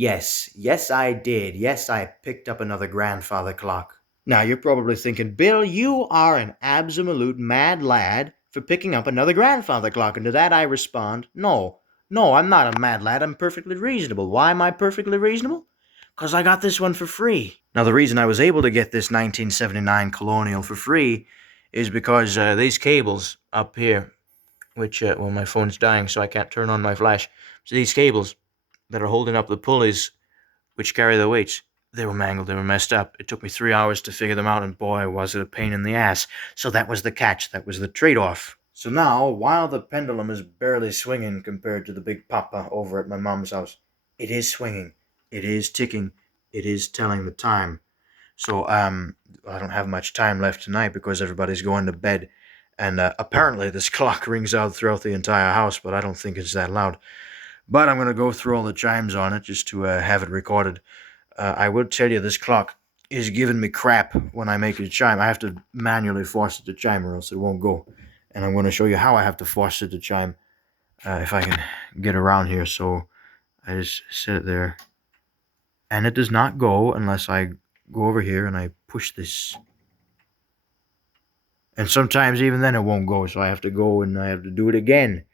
Yes, I did. Yes, I picked up another grandfather clock. Now, you're probably thinking, Bill, you are an absolute mad lad for picking up another grandfather clock. And to that I respond, no, I'm not a mad lad. I'm perfectly reasonable. Why am I perfectly reasonable? Because I got this one for free. Now, the reason I was able to get this 1979 Colonial for free is because these cables up here, which, well, my phone's dying, so I can't turn on my flash. So these cables that are holding up the pulleys which carry the weights, they were mangled, they were messed up. It took me 3 hours to figure them out, and boy, was it a pain in the ass. So that was the catch, that was the trade off. So now, while the pendulum is barely swinging compared to the big papa over at my mom's house, it is swinging, it is ticking, it is telling the time. So, I don't have much time left tonight because everybody's going to bed. And apparently, this clock rings out throughout the entire house, but I don't think it's that loud. But I'm going to go through all the chimes on it just to have it recorded. I will tell you, this clock is giving me crap when I make it chime. I have to manually force it to chime or else it won't go. And I'm going to show you how I have to force it to chime if I can get around here. So I just set it there. And it does not go unless I go over here and I push this. And sometimes even then it won't go, so I have to go and I have to do it again.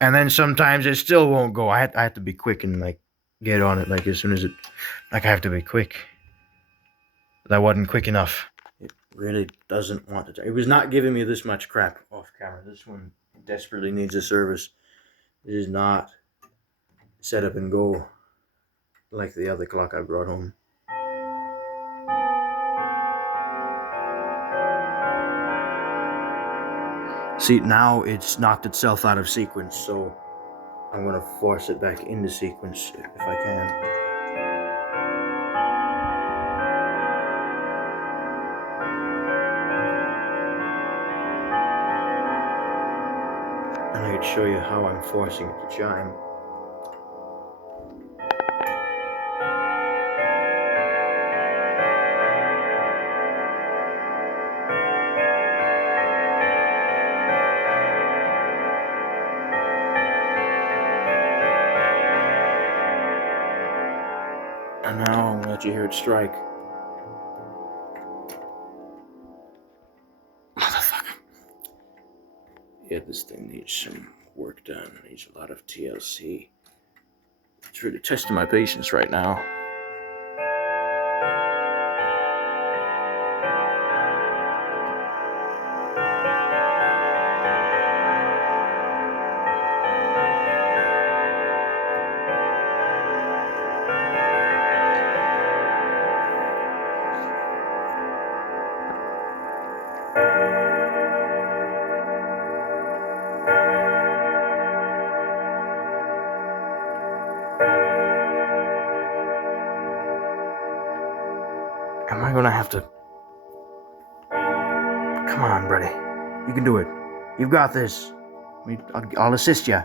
And then sometimes it still won't go. I have to be quick and like get on it like as soon as it, like I have to be quick. That wasn't quick enough. It really doesn't want to. It was not giving me this much crap off camera. This one desperately needs a service. It is not set up and go like the other clock I brought home. See, now it's knocked itself out of sequence, so I'm going to force it back into sequence if I can. And I could show you how I'm forcing it to chime. And now I'm going to let you hear it strike. Motherfucker. Yeah, this thing needs some work done. It needs a lot of TLC. It's really testing my patience right now. Am I gonna have to? Come on, buddy. You can do it. You've got this. I'll assist you.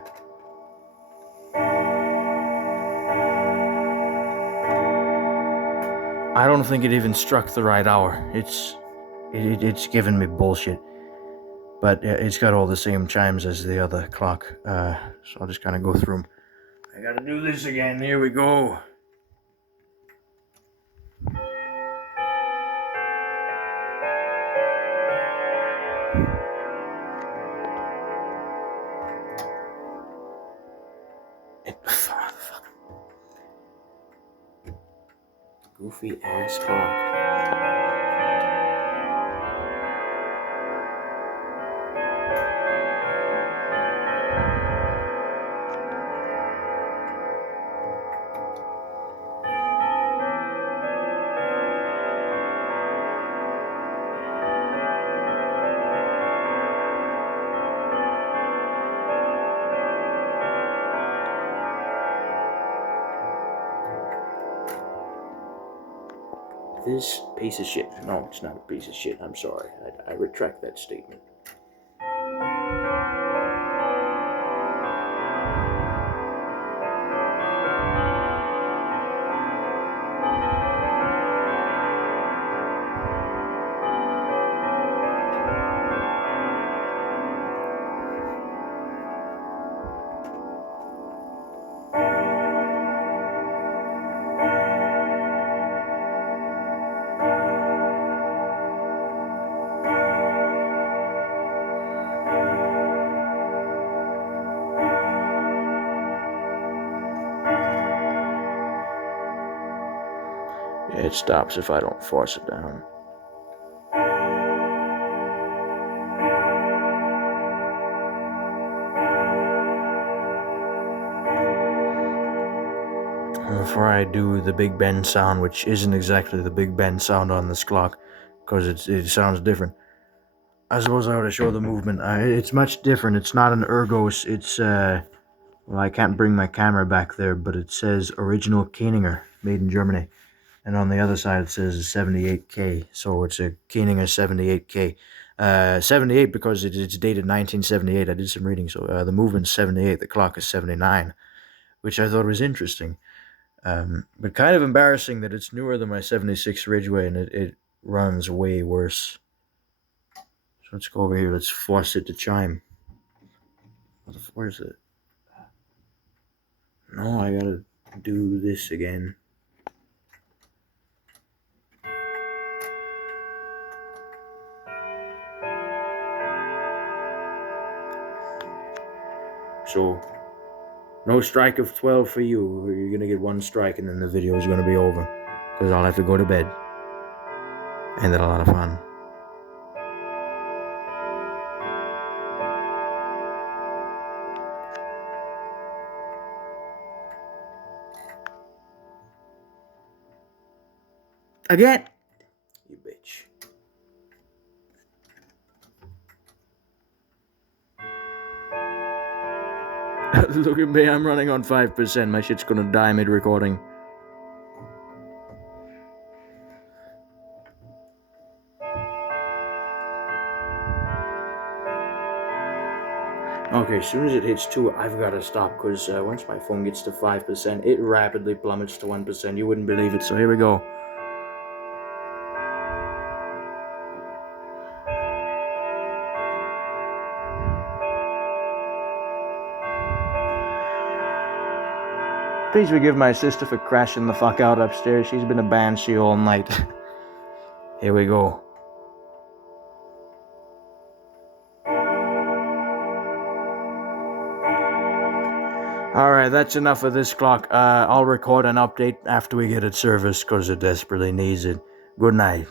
I don't think it even struck the right hour. It's giving me bullshit. But it's got all the same chimes as the other clock. So I'll just kind of go through them. I gotta do this again. Here we go. Goofy ass clock. This piece of shit. No, it's not a piece of shit. I'm sorry. I retract that statement. It stops if I don't force it down. Before I do the Big Ben sound, which isn't exactly the Big Ben sound on this clock, because it sounds different, I suppose I ought to show the movement. It's much different. It's not an Ergos. It's, well, I can't bring my camera back there, but it says original Koeniger, made in Germany. And on the other side, it says 78K. So it's a Koeniger 78K. 78 because it's dated 1978. I did some reading. So the movement's 78. The clock is 79, which I thought was interesting. But kind of embarrassing that it's newer than my 76 Ridgeway and it runs way worse. So let's go over here. Let's force it to chime. Where's it? No, I gotta do this again. So, no strike of 12 for you. You're gonna get one strike and then the video is gonna be over. Because I'll have to go to bed. Ain't that a lot of fun? Again! You bitch. Look at me, I'm running on 5%. My shit's gonna die mid-recording. Okay, as soon as it hits 2, I've got to stop, because once my phone gets to 5%, it rapidly plummets to 1%. You wouldn't believe it, so here we go. Please forgive my sister for crashing the fuck out upstairs. She's been a banshee all night. Here we go. Alright, that's enough of this clock. I'll record an update after we get it serviced because it desperately needs it. Good night.